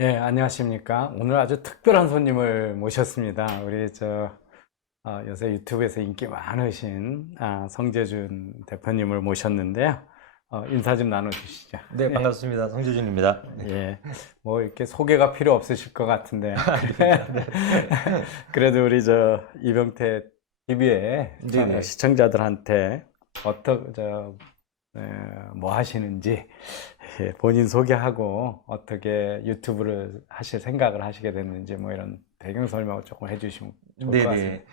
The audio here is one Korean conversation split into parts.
예, 안녕하십니까. 오늘 아주 특별한 손님을 모셨습니다. 우리 요새 유튜브에서 인기 많으신 성재준 대표님을 모셨는데요. 인사 좀 나눠주시죠. 네, 예, 반갑습니다. 성재준입니다. 네. 예. 뭐 이렇게 소개가 필요 없으실 것 같은데. 아닙니다. 네. 그래도 우리 이병태 TV의 네네. 시청자들한테 어떤, 뭐 하시는지 본인 소개하고 어떻게 유튜브를 하실 생각을 하시게 됐는지 뭐 이런 배경 설명을 조금 해주시면 좋을 것 같습니다. 네네.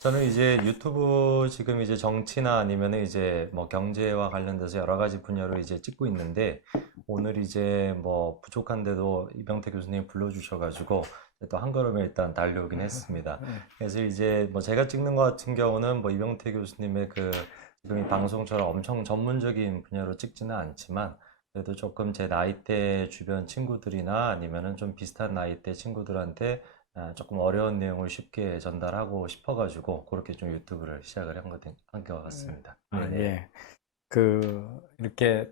저는 이제 유튜브 지금 이제 정치나 아니면은 이제 뭐 경제와 관련돼서 여러 가지 분야로 이제 찍고 있는데 오늘 이제 뭐 부족한데도 이병태 교수님 불러주셔가지고 또 한 걸음에 일단 달려오긴 했습니다. 그래서 이제 뭐 제가 찍는 것 같은 경우는 뭐 이병태 교수님의 그 지금 이 방송처럼 엄청 전문적인 분야로 찍지는 않지만 그래도 조금 제 나이대 주변 친구들이나 아니면은 좀 비슷한 나이대 친구들한테 조금 어려운 내용을 쉽게 전달하고 싶어가지고 그렇게 좀 유튜브를 시작을 한것 같습니다. 네네. 예. 이렇게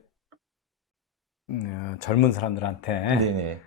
젊은 사람들한테 네네.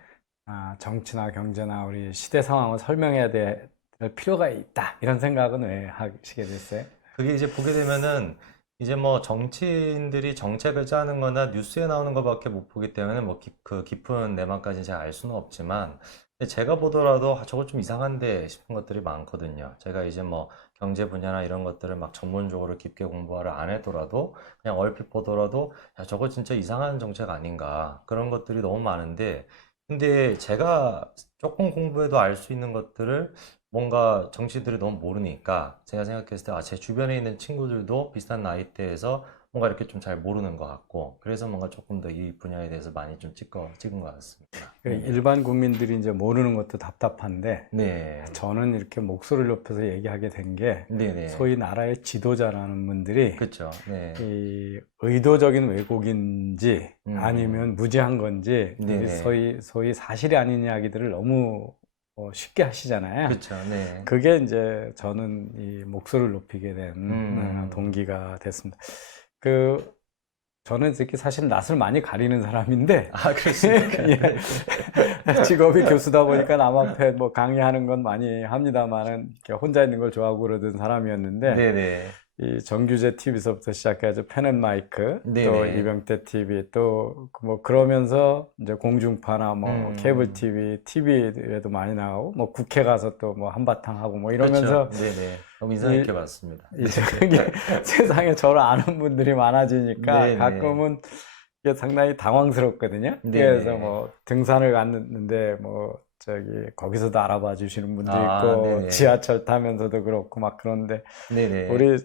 정치나 경제나 우리 시대 상황을 설명해야 될 필요가 있다. 이런 생각은 왜 하시게 됐어요? 그게 이제 보게 되면은 이제 뭐 정치인들이 정책을 짜는 거나 뉴스에 나오는 것밖에 못 보기 때문에 뭐 그 깊은 내막까지는 제가 알 수는 없지만 근데 제가 보더라도 저거 좀 이상한데 싶은 것들이 많거든요. 제가 이제 뭐 경제 분야나 이런 것들을 막 전문적으로 깊게 공부를 안 해더라도 그냥 얼핏 보더라도 야, 저거 진짜 이상한 정책 아닌가 그런 것들이 너무 많은데 근데 제가 조금 공부해도 알 수 있는 것들을 뭔가 정치들이 너무 모르니까 제가 생각했을 때 제 주변에 있는 친구들도 비슷한 나이대에서 뭔가 이렇게 좀 잘 모르는 것 같고 그래서 뭔가 조금 더 이 분야에 대해서 많이 좀 찍은 것 같습니다. 네네. 일반 국민들이 이제 모르는 것도 답답한데 네. 저는 이렇게 목소리를 높여서 얘기하게 된 게 네네. 소위 나라의 지도자라는 분들이 그쵸. 네. 이 의도적인 왜곡인지 음. 아니면 무지한 건지 이 네네. 소위 사실이 아닌 이야기들을 너무 쉽게 하시잖아요. 그쵸. 네. 그게 이제 저는 이 목소리를 높이게 된 음. 동기가 됐습니다. 그 저는 이렇게 사실 낯을 많이 가리는 사람인데 아, 그렇습니까? 네. 예. 직업이 교수다 보니까 남 앞에 뭐 강의하는 건 많이 합니다만은 이렇게 혼자 있는 걸 좋아하고 그러던 사람이었는데 네네. 이 정규제 TV서부터 시작해서 펜앤마이크 또 네네. 이병태 TV 또 뭐 그러면서 이제 공중파나 뭐 케이블 음. TV, TV에도 많이 나가고 뭐 국회 가서 또 뭐 한바탕 하고 뭐 그쵸. 이러면서 네네. 너무 인상 이 깊게 봤습니다. 이제 네네. 그게 세상에 저를 아는 분들이 많아지니까 네네. 가끔은 이게 상당히 당황스럽거든요. 그래서 네네. 뭐 등산을 갔는데 뭐 거기서도 알아봐 주시는 분도 아, 있고 네네. 지하철 타면서도 그렇고 막 그런데 네네. 우리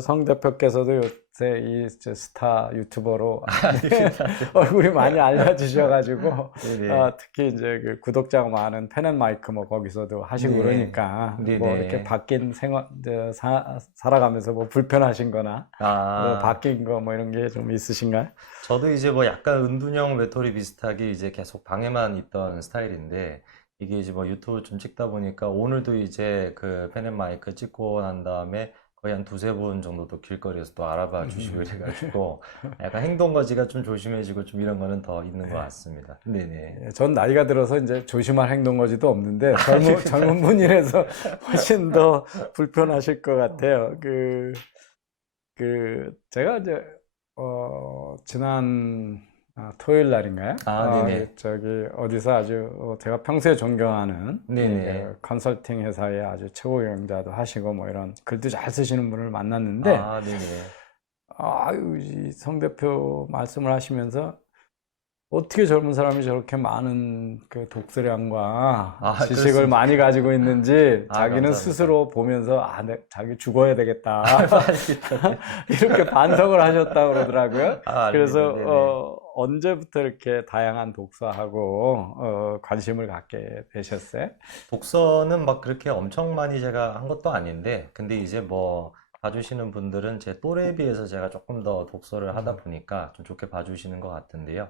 성 대표께서도 요새 스타 유튜버로 아닙니다. 얼굴이 많이 알려지셔가지고 네네. 특히 이제 그 구독자가 많은 펜앤마이크 뭐 거기서도 하시고 네. 그러니까 뭐 이렇게 네네. 바뀐 살아가면서 뭐 불편하신 거나 뭐 아, 바뀐 거 뭐 이런 게 좀 있으신가요? 저도 이제 뭐 약간 은둔형 외톨이 비슷하게 이제 계속 방에만 있던 스타일인데, 이게 이제 뭐 유튜브 좀 찍다 보니까 오늘도 이제 그 펜앤마이크 찍고 난 다음에 거의 한 두세 분 정도도 길거리에서 또 알아봐 주시고 이래가지고 약간 행동 거지가 좀 조심해지고 좀 이런 거는 더 있는 것 같습니다. 네네. 예, 전 나이가 들어서 이제 조심할 행동거지도 없는데 아닙니다. 젊은 분이라서 훨씬 더 불편하실 것 같아요. 제가 이제 지난 토요일 날인가요? 아, 네네. 어디서 아주 제가 평소에 존경하는 네네. 그 컨설팅 회사의 아주 최고 경영자도 하시고 뭐 이런 글도 잘 쓰시는 분을 만났는데 아, 네네. 아유 이성 대표 말씀을 하시면서 어떻게 젊은 사람이 저렇게 많은 그 독서량과 아, 지식을 그렇습니까? 많이 가지고 있는지 아, 자기는 감사합니다. 스스로 보면서 자기 죽어야 되겠다. 아닙니다. 네. 이렇게 반성을 하셨다고 그러더라고요. 아, 아닙니다. 그래서 네네. 언제부터 이렇게 다양한 독서하고 관심을 갖게 되셨어요? 독서는 막 그렇게 엄청 많이 제가 한 것도 아닌데, 근데 이제 뭐 봐주시는 분들은 제 또래에 비해서 제가 조금 더 독서를 하다 보니까 좀 좋게 봐주시는 것 같은데요.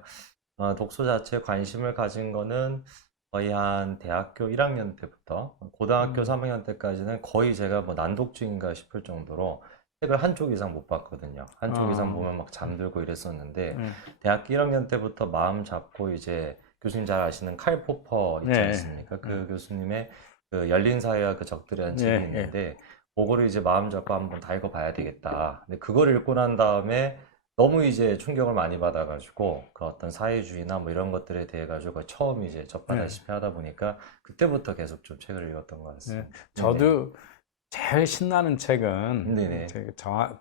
독서 자체에 관심을 가진 거는 거의 한 대학교 1학년 때부터 고등학교 음, 3학년 때까지는 거의 제가 뭐 난독증인가 싶을 정도로 책을 한 쪽 이상 못 봤거든요. 한 쪽 이상 어, 보면 막 잠들고 이랬었는데 음, 대학교 1학년 때부터 마음 잡고 이제 교수님 잘 아시는 칼 포퍼 있지 네. 않습니까? 그 교수님의 그 열린 사회와 그 적들이라는 책이 예, 예. 있는데 그거를 이제 마음 잡고 한번 다 읽어봐야 되겠다. 근데 그걸 읽고 난 다음에 너무 이제 충격을 많이 받아가지고 그 어떤 사회주의나 뭐 이런 것들에 대해 가지고 처음 이제 접하다시피 하다 보니까 그때부터 계속 좀 책을 읽었던 것 예. 같습니다. 저도 제일 신나는 책은 네네.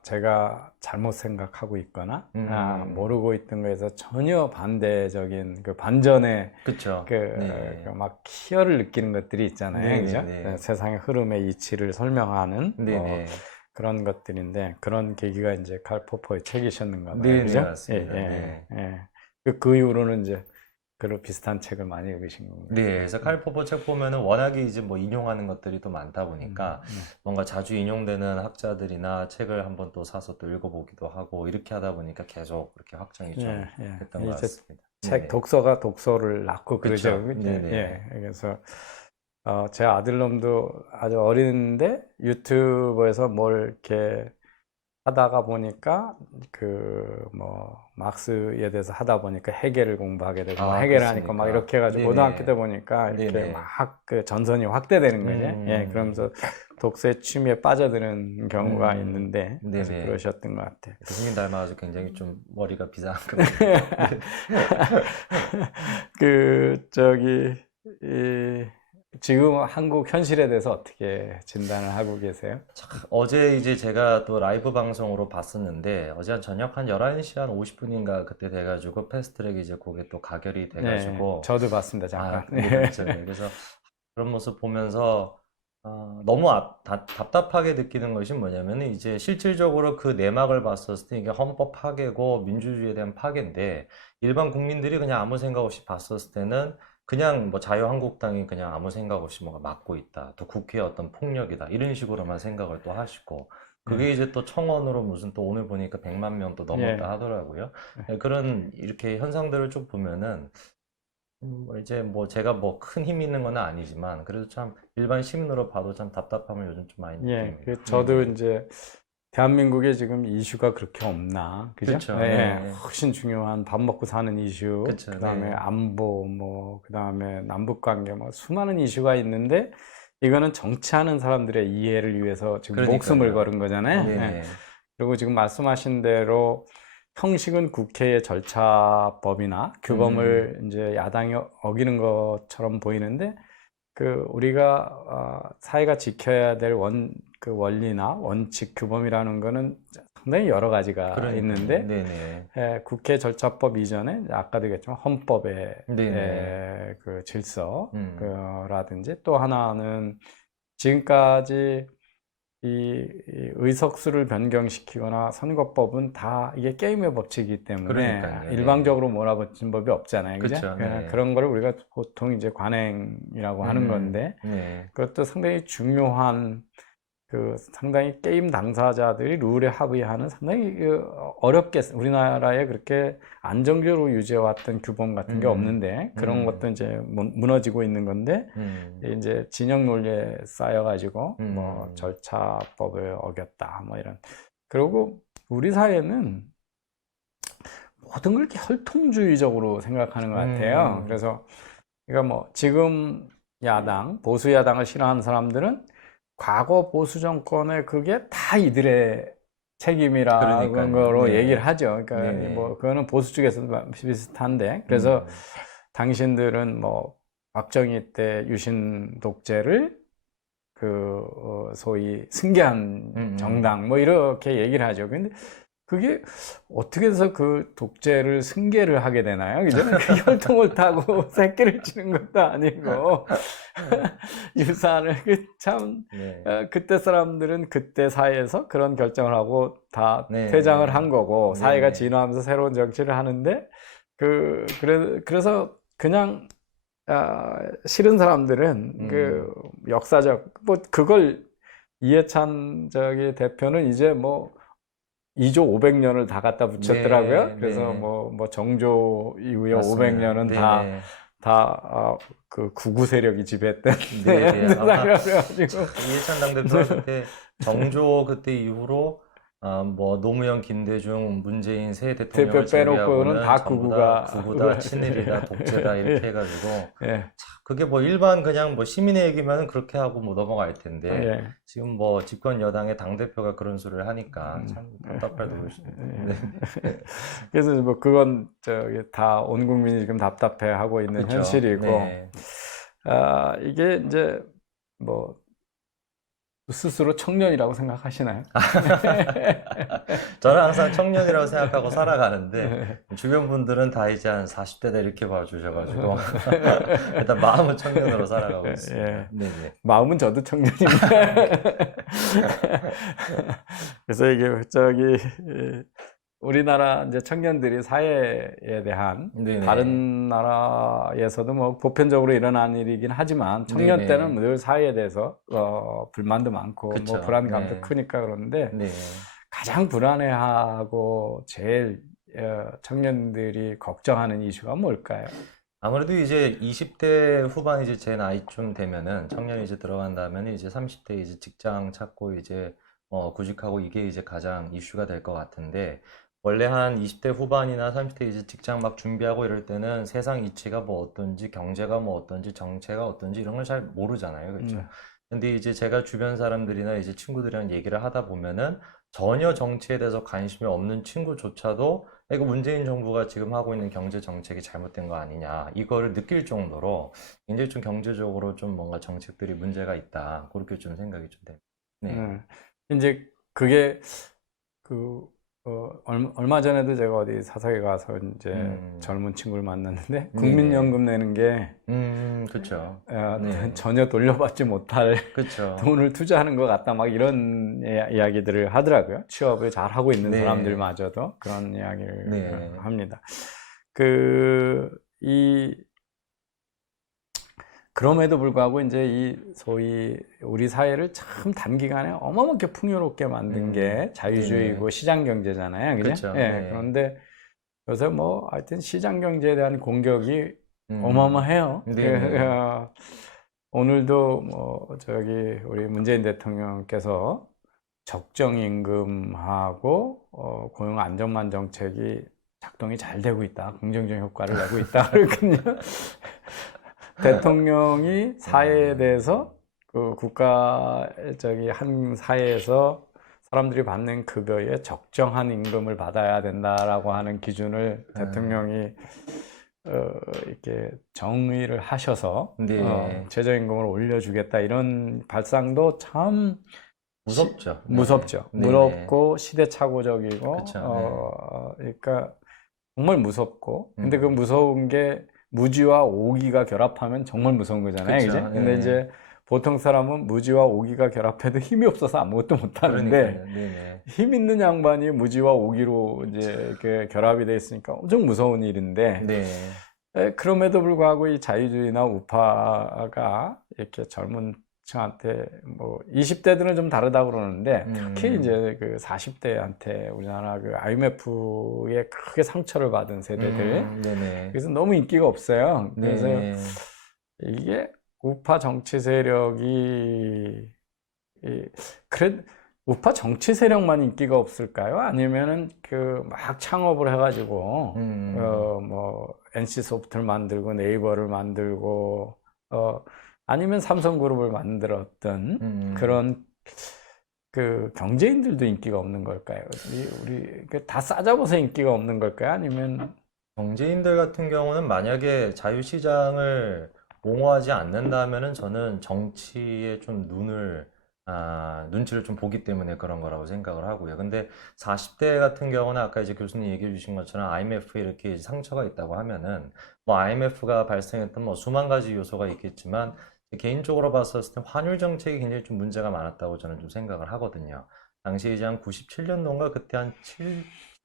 제가 잘못 생각하고 있거나 음. 모르고 있던 거에서 전혀 반대적인 그 반전의 그쵸. 네. 막 희열을 느끼는 것들이 있잖아요. 그죠? 네네네. 세상의 흐름의 이치를 설명하는 뭐 네네. 그런 것들인데 그런 계기가 이제 칼 포퍼의 책이셨는가 봐요. 네네, 그죠? 맞습니다. 예, 네. 예. 그 이후로는 이제 그런 비슷한 책을 많이 읽으신 건가요? 네, 그래서 칼 포퍼 책 보면은 워낙에 이제 뭐 인용하는 것들이 또 많다 보니까 뭔가 자주 인용되는 학자들이나 책을 한번 또 사서 또 읽어보기도 하고 이렇게 하다 보니까 계속 그렇게 확장이 좀 예, 예. 됐던 것 이제 같습니다. 책 네네. 독서가 독서를 낳고 그러죠. 그쵸. 그죠? 네네. 예. 그래서 제 아들놈도 아주 어린데 유튜브에서 뭘 이렇게 하다가 보니까 그 뭐 막스에 대해서 하다 보니까 헤겔을 공부하게 되고 막 헤겔을 하니까 막 그렇습니까? 이렇게 해가지고 네네. 고등학교 때 보니까 이렇게 네네. 막 그 전선이 확대되는 거죠. 예, 그러면서 독서의 취미에 빠져드는 경우가 있는데 그래서 네네. 그러셨던 것 같아요. 교수님 닮아가지고 굉장히 좀 머리가 비상한 것 같아요. 이, 지금 한국 현실에 대해서 어떻게 진단을 하고 계세요? 어제 이제 제가 또 라이브 방송으로 봤었는데 어제 한 저녁 한 11시 한 50분인가 그때 돼가지고 패스트트랙 이제 그게 또 가결이 네, 돼가지고 저도 봤습니다, 잠깐. 네, 그렇죠. 네. 그래서 그런 모습 보면서 너무 답답하게 느끼는 것이 뭐냐면 이제 실질적으로 그 내막을 봤었을 때 이게 헌법 파괴고 민주주의에 대한 파괴인데 일반 국민들이 그냥 아무 생각 없이 봤었을 때는 그냥 뭐 자유한국당이 그냥 아무 생각 없이 뭔가 막고 있다. 또 국회의 어떤 폭력이다. 이런 식으로만 생각을 또 하시고 그게 이제 또 청원으로 무슨 또 오늘 보니까 100만 명 또 넘었다 예. 하더라고요. 네, 그런 이렇게 현상들을 쭉 보면은 뭐 이제 뭐 제가 뭐 큰 힘이 있는 건 아니지만 그래도 참 일반 시민으로 봐도 참 답답함을 요즘 좀 많이 예, 느낍니다. 저도 네네. 이제 대한민국에 지금 이슈가 그렇게 없나, 그죠? 그쵸. 예, 네. 훨씬 중요한 밥 먹고 사는 이슈, 그쵸. 그다음에 네. 안보, 뭐 그다음에 남북 관계, 뭐 수많은 이슈가 있는데 이거는 정치하는 사람들의 이해를 위해서 지금 목숨을 그러니까요. 걸은 거잖아요. 예. 네네. 그리고 지금 말씀하신 대로 형식은 국회의 절차법이나 규범을 이제 야당이 어기는 것처럼 보이는데 우리가 사회가 지켜야 될 그 원리나 원칙, 규범이라는 거는 상당히 여러 가지가 그러니까요. 있는데 네네. 국회 절차법 이전에 아까도 얘기했지만 헌법의 네네. 그 질서 라든지 또 하나는 지금까지 이 의석수를 변경시키거나 선거법은 다 이게 게임의 법칙이기 때문에 그러니까요. 일방적으로 몰아붙인 법이 없잖아요. 그죠? 그쵸. 네. 그런 거를 우리가 보통 이제 관행이라고 하는 건데 네. 그것도 상당히 중요한 상당히 게임 당사자들이 룰에 합의하는 상당히 어렵게 우리나라에 그렇게 안정적으로 유지해왔던 규범 같은 게 없는데 그런 것도 이제 무너지고 있는 건데 이제 진영 논리에 쌓여가지고 뭐 절차법을 어겼다 뭐 이런. 그리고 우리 사회는 모든 걸 이렇게 혈통주의적으로 생각하는 것 같아요. 그래서 그러니까 뭐 지금 야당 보수 야당을 싫어하는 사람들은 과거 보수 정권의 그게 다 이들의 책임이라는 그러니까요. 거로 네. 얘기를 하죠. 그러니까 네네. 뭐 그거는 보수 쪽에서도 비슷한데 그래서 당신들은 뭐 박정희 때 유신 독재를 소위 승계한 정당 뭐 이렇게 얘기를 하죠. 근데 그게 어떻게 해서 그 독재를 승계를 하게 되나요? 그죠? 그 혈통을 타고 새끼를 치는 것도 아니고 유산을 참 네. 그때 사람들은 그때 사회에서 그런 결정을 하고 다 네. 퇴장을 한 거고 사회가 네. 진화하면서 새로운 정치를 하는데 그래서 그냥 싫은 사람들은 역사적 뭐 그걸 이해찬 대표는 이제 뭐 2조 500년을 다 갖다 붙였더라고요. 네, 그래서 네. 뭐 정조 이후에 맞습니다. 500년은 네네. 그 구구 세력이 지배했던 네네. 아마 그래가지고 이해찬 당대표가 그때 정조 그때 이후로 뭐 노무현, 김대중, 문재인 세 대표 대통령을 빼놓고는 제외하고는 다 전부 다 극우가 극우다, 친일이다, 독재다 이렇게 해가지고 예, 참 그게 뭐 일반 그냥 뭐 시민의 얘기면은 그렇게 하고 뭐 넘어갈 텐데 예. 지금 뭐 집권 여당의 당대표가 그런 소리를 하니까 참 답답할 노릇입니다. 네. 그래서 뭐 그건 저기 다 온 국민이 지금 답답해하고 있는 그렇죠. 현실이고, 네. 이게 이제 뭐 스스로 청년이라고 생각하시나요? 저는 항상 청년이라고 생각하고 살아가는데 주변 분들은 다 이제 한 40대다 이렇게 봐주셔가지고 일단 마음은 청년으로 살아가고 있습니다. 예. 네네. 마음은 저도 청년입니다. 그래서 이게 저기 우리나라 이제 청년들이 사회에 대한 네네. 다른 나라에서도 뭐 보편적으로 일어나는 일이긴 하지만 청년 네네. 때는 늘 사회에 대해서 불만도 많고 뭐 그쵸. 불안감도 네. 크니까 그런데 네. 가장 불안해하고 제일 청년들이 걱정하는 이슈가 뭘까요? 아무래도 이제 20대 후반 이제 제 나이쯤 되면은 청년이 이제 들어간다면 이제 30대 이제 직장 찾고 이제 구직하고 이게 이제 가장 이슈가 될 것 같은데 원래 한 20대 후반이나 30대 이제 직장 막 준비하고 이럴 때는 세상 이치가 뭐 어떤지 경제가 뭐 어떤지 정체가 어떤지 이런 걸 잘 모르잖아요. 그렇죠? 근데 이제 제가 주변 사람들이나 이제 친구들이랑 얘기를 하다 보면은 전혀 정치에 대해서 관심이 없는 친구조차도 이거 문재인 정부가 지금 하고 있는 경제 정책이 잘못된 거 아니냐 이거를 느낄 정도로 굉장히 좀 경제적으로 좀 뭔가 정책들이 문제가 있다 그렇게 좀 생각이 좀 돼요. 네. 이제 그게 그 얼마 전에도 제가 어디 사석에 가서 이제 젊은 친구를 만났는데 국민연금 내는 게 그렇죠. 전혀 돌려받지 못할 그렇죠. 돈을 투자하는 것 같다 막 이런 이야기들을 하더라고요. 취업을 잘 하고 있는 네. 사람들마저도 그런 이야기를 네. 합니다. 그럼에도 불구하고 이제 이 소위 우리 사회를 참 단기간에 어마어마하게 풍요롭게 만든 게 자유주의고 시장 경제잖아요. 그죠? 그렇죠. 예. 네. 그런데 요새 뭐 하여튼 시장 경제에 대한 공격이 어마어마해요. 네네. 오늘도 뭐 저기 우리 문재인 대통령께서 적정 임금하고 고용 안정만 정책이 작동이 잘 되고 있다. 긍정적 효과를 내고 있다. 그랬거든요. 대통령이 사회에 대해서 그 한 사회에서 사람들이 받는 급여에 적정한 임금을 받아야 된다라고 하는 기준을 대통령이 이렇게 정의를 하셔서 네. 최저임금을 올려주겠다 이런 발상도 참 무섭죠. 네. 무섭죠. 네네. 무섭고 시대착오적이고 그쵸. 그러니까 정말 무섭고 근데 그 무서운 게 무지와 오기가 결합하면 정말 무서운 거잖아요. 그쵸. 그죠? 근데 네. 이제 보통 사람은 무지와 오기가 결합해도 힘이 없어서 아무것도 못 하는데 그러니까요. 네네. 힘 있는 양반이 무지와 오기로 이제 이렇게 결합이 돼 있으니까 엄청 무서운 일인데 네. 그럼에도 불구하고 이 자유주의나 우파가 이렇게 젊은 층한테 뭐 20대들은 좀 다르다고 그러는데 특히 이제 그 40대한테 우리나라 그 IMF에 크게 상처를 받은 세대들 네네. 그래서 너무 인기가 없어요. 그래서 네. 이게 우파 정치 세력이 그래 우파 정치 세력만 인기가 없을까요? 아니면은 그 막 창업을 해가지고 뭐 NC 소프트를 만들고 네이버를 만들고 아니면 삼성그룹을 만들었던 그런 그 경제인들도 인기가 없는 걸까요? 우리 다 싸잡아서 인기가 없는 걸까요? 아니면 경제인들 같은 경우는 만약에 자유시장을 옹호하지 않는다면은 저는 정치에 좀 눈치를 좀 보기 때문에 그런 거라고 생각을 하고요. 근데 40대 같은 경우는 아까 이제 교수님 얘기해 주신 것처럼 IMF에 이렇게 상처가 있다고 하면은 뭐 IMF가 발생했던 뭐 수만 가지 요소가 있겠지만 개인적으로 봤었을 때 환율 정책이 굉장히 좀 문제가 많았다고 저는 좀 생각을 하거든요. 당시 이제 한 97년도인가 그때 한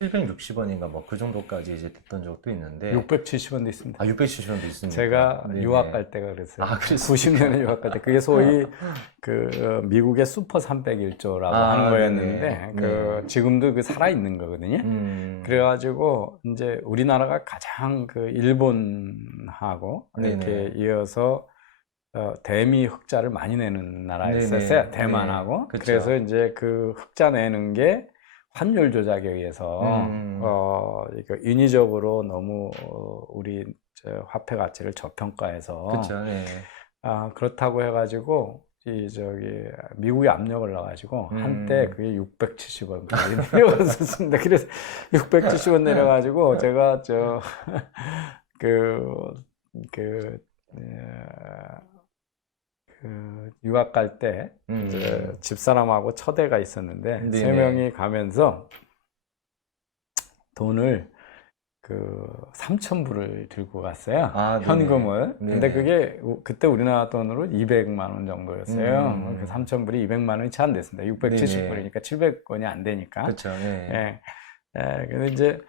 760원인가 뭐 그 정도까지 이제 됐던 적도 있는데 670원도 있습니다. 670원도 있습니까? 제가 네네. 유학 갈 때가 그랬어요. 아, 그랬어요? 90년에 유학 갈 때. 그게 소위 그 미국의 슈퍼 301조라고 하는 거였는데 네네. 지금도 그 살아있는 거거든요. 그래가지고 이제 우리나라가 가장 그 일본하고 이렇게 네네. 이어서 대미 흑자를 많이 내는 나라였었어요. 네네. 대만하고. 네. 그쵸. 그래서 이제 그 흑자 내는 게 환율 조작에 의해서 이거 인위적으로 너무 우리 화폐 가치를 저평가해서 그쵸, 네. 그렇다고 해가지고 미국이 압력을 넣어가지고 한때 그게 670원까지 내려갔었습니다. 그래서 670원 내려가지고 제가 유학 갈 때 집사람하고 처대가 있었는데 네네. 세 명이 가면서 돈을 3,000불을 들고 갔어요. 아, 네네. 현금을. 네네. 근데 그게 그때 우리나라 돈으로 200만 원 정도였어요. 그 3,000불이 200만 원이 채 안 됐습니다. 670불이니까 700원이 안 되니까. 그쵸, 네. 근데 이제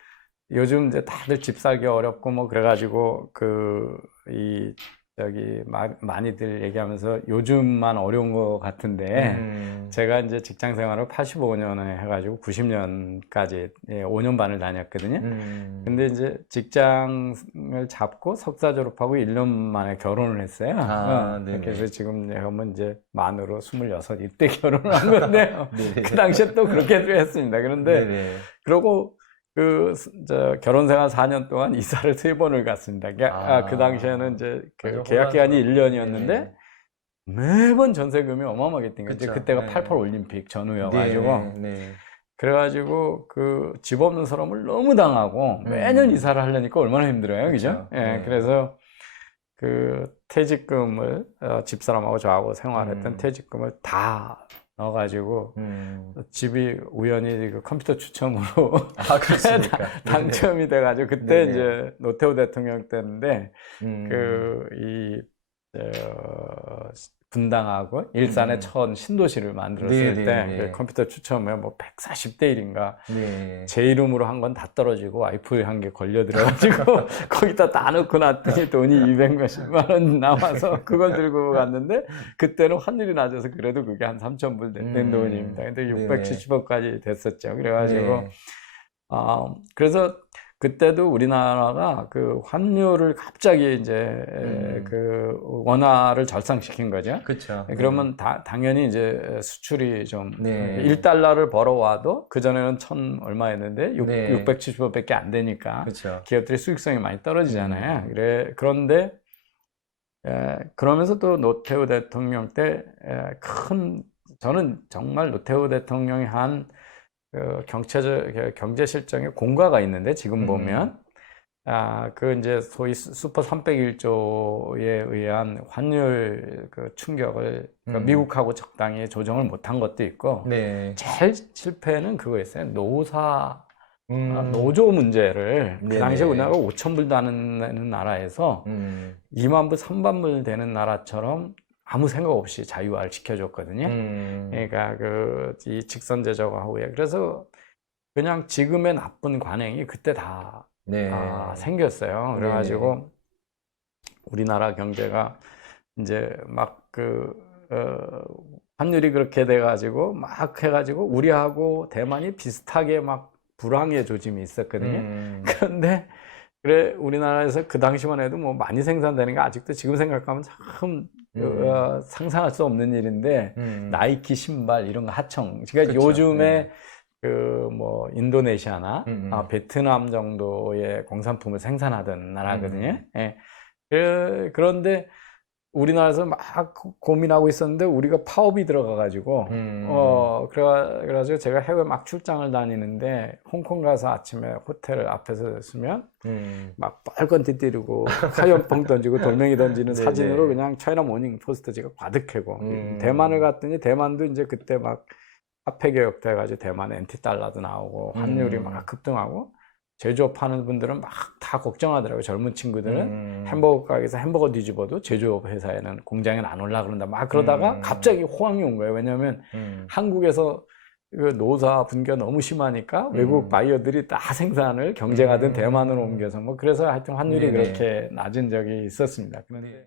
요즘 이제 다들 집 살기 어렵고 뭐 그래가지고 많이들 얘기하면서 요즘만 어려운 것 같은데 제가 이제 직장 생활을 85년에 해가지고 90년까지 5년 반을 다녔거든요. 근데 이제 직장을 잡고 석사 졸업하고 1년 만에 결혼을 했어요. 네네. 그래서 지금 내가 이제 만으로 26 이때 결혼을 한 건데요. 네네. 그 당시에 또 그렇게도 했습니다. 그런데 네네. 그러고 결혼 생활 4년 동안 이사를 3번을 갔습니다. 그 당시에는 이제 완전 계약 기간이 혼란스러워. 1년이었는데 네네. 매번 전세금이 어마어마하게 뛴 거죠. 그쵸. 그때가 네. 88 올림픽 전후여가지고. 네. 그래가지고 집 없는 사람을 너무 당하고 매년 이사를 하려니까 얼마나 힘들어요. 그죠? 그쵸. 네. 그래서 퇴직금을, 집사람하고 저하고 생활했던 퇴직금을 다 넣어가지고 집이 우연히 컴퓨터 추첨으로 아, 그렇습니까? 당첨이 돼가지고 그때 네네. 이제 노태우 대통령 때인데 분당하고 일산에 처음 신도시를 만들었을 네네네. 때 컴퓨터 추첨에 뭐 140대 1인가 네. 제 이름으로 한 건 다 떨어지고 와이프 한 게 걸려들어가지고 거기다 다 넣고 놨더니 돈이 200몇십만 원 남아서 그걸 들고 갔는데 그때는 환율이 낮아서 그래도 그게 한 3,000불 된 돈입니다. 근데 670원까지 됐었죠. 그래가지고 그래서 그때도 우리나라가 환율을 갑자기 이제 원화를 절상시킨 거죠. 그쵸. 그러면 당연히 이제 수출이 좀 네. 1달러를 벌어와도 그전에는 1,000 얼마였는데 네. 670원밖에 안 되니까 그쵸. 기업들의 수익성이 많이 떨어지잖아요. 그런데 그러면서 또 노태우 대통령 때 저는 정말 노태우 대통령이 한 경제 실정에 공과가 있는데 지금 보면 이제 소위 슈퍼 301조에 의한 환율 충격을 미국하고 적당히 조정을 못한 것도 있고 네. 제일 실패는 그거였어요. 노조 문제를 그 당시에 우리나라가 5,000불도 안 되는 나라에서 2만 불, 3만 불 되는 나라처럼 아무 생각 없이 자유화를 시켜줬거든요. 그러니까 이 직선 제조가 후에 그래서 그냥 지금의 나쁜 관행이 그때 다 생겼어요. 그래가지고 우리나라 경제가 이제 막 환율이 그렇게 돼가지고 막 해가지고 우리하고 대만이 비슷하게 막 불황의 조짐이 있었거든요. 그런데 우리나라에서 그 당시만 해도 뭐 많이 생산되는 게 아직도 지금 생각하면 참 상상할 수 없는 일인데 나이키 신발 이런 거 하청. 그러니까 그쵸. 요즘에 뭐 인도네시아나 베트남 정도의 공산품을 생산하던 나라거든요. 그런데 우리나라에서 막 고민하고 있었는데 우리가 파업이 들어가가지고 그래가지고 제가 해외 막 출장을 다니는데 홍콩 가서 아침에 호텔 앞에서 있으면 막 빨간 띠 때리고 화염병 던지고 돌멩이 던지는 사진으로 그냥 차이나 모닝 포스트 제가 가득하고 대만을 갔더니 대만도 이제 그때 막 화폐 개혁 돼가지고 대만 NT 달러도 나오고 환율이 막 급등하고 제조업 하는 분들은 막 다 걱정하더라고요. 젊은 친구들은 햄버거 가게에서 햄버거 뒤집어도 제조업 회사에는 공장에는 안 올라 그런다. 막 그러다가 갑자기 호황이 온 거예요. 왜냐하면 한국에서 노사 분규가 너무 심하니까 외국 바이어들이 다 생산을 경쟁하던 대만으로 옮겨서 뭐 그래서 하여튼 환율이 그렇게 낮은 적이 있었습니다. 그런데